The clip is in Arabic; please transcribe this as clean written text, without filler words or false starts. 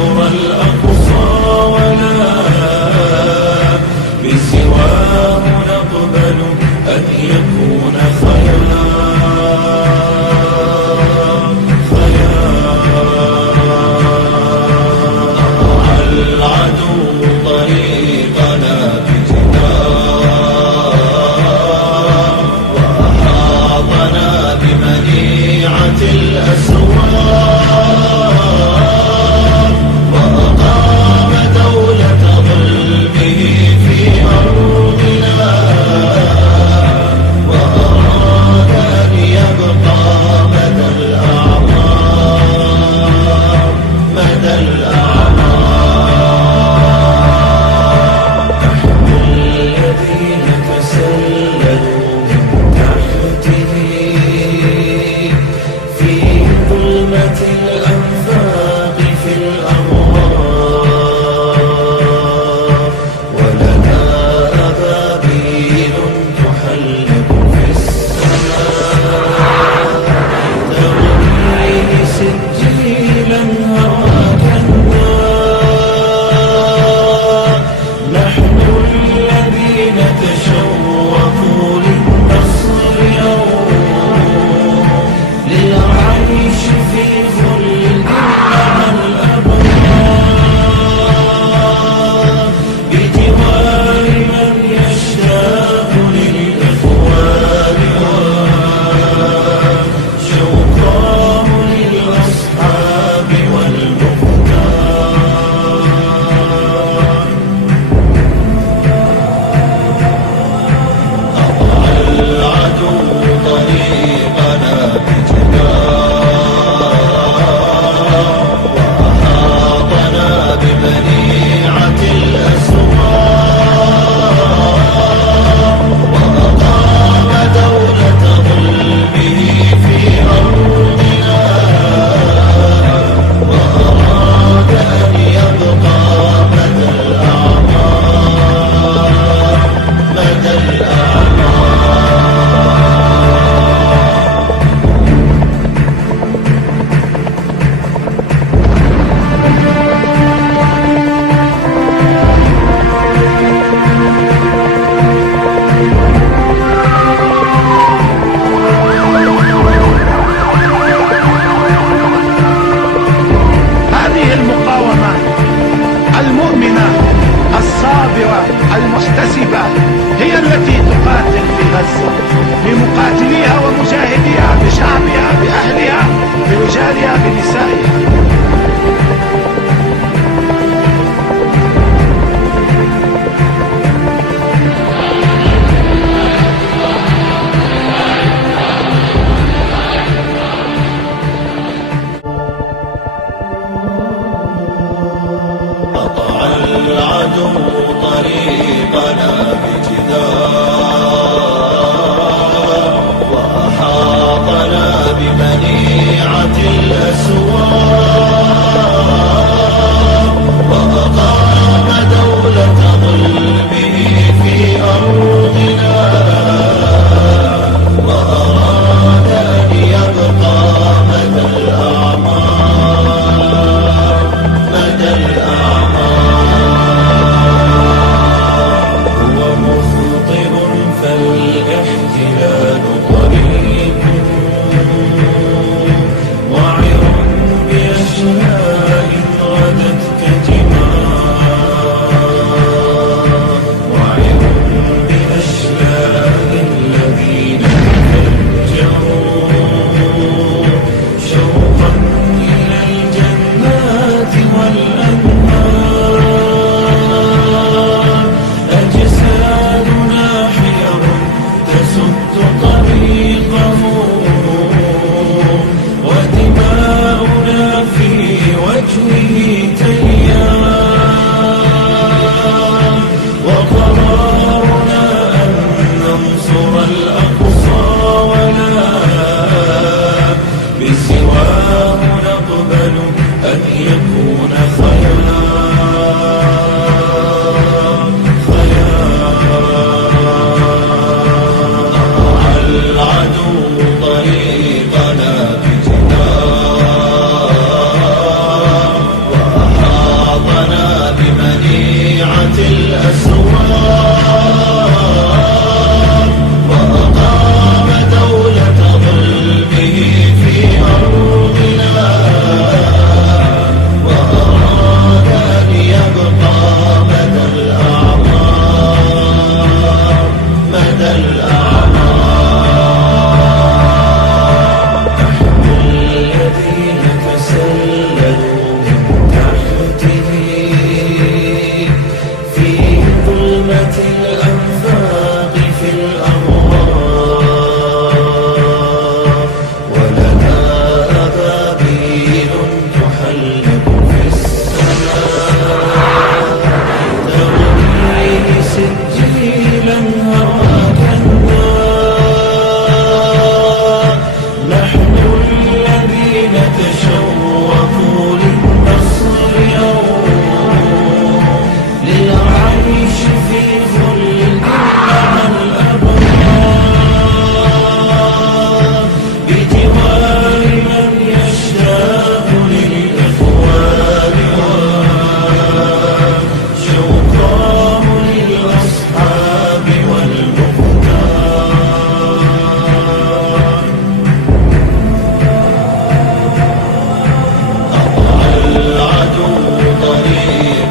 نور الأقصى ولا بسواه نقبل أن يكون العدو طريقنا بجدار وأحاطنا بمنيعة الأسوار وأقام دولة ظلمه في أرضنا وأراد أن يبقى مدى الأعمار مدى الأعمار. المحتسبة هي التي تقاتل في غزة بمقاتليها ومجاهديها بشعبها بأهلها برجالها بنسائها. العدو طريقنا بجدار وأحاطنا بمنيعة الأسوار أطعنا بمنيعة الأسوار وأقام دولة ظلمه في أرضنا وأراد أن يبقى مدى الأعمار مدى الأعمار. نحن الذين تسللوا من تحته في ظلمة الأنفاق في الأموار ولنا أبابيل تحلق في السماء ترميه سجيلا هواك النار. نحن الذين تشوقوا للنصر يوم للعيش في خلد مع الأبرار بجوار من يشتاق للإخوان وشوقاه للأصحاب والمختار. أضع العدو طريقنا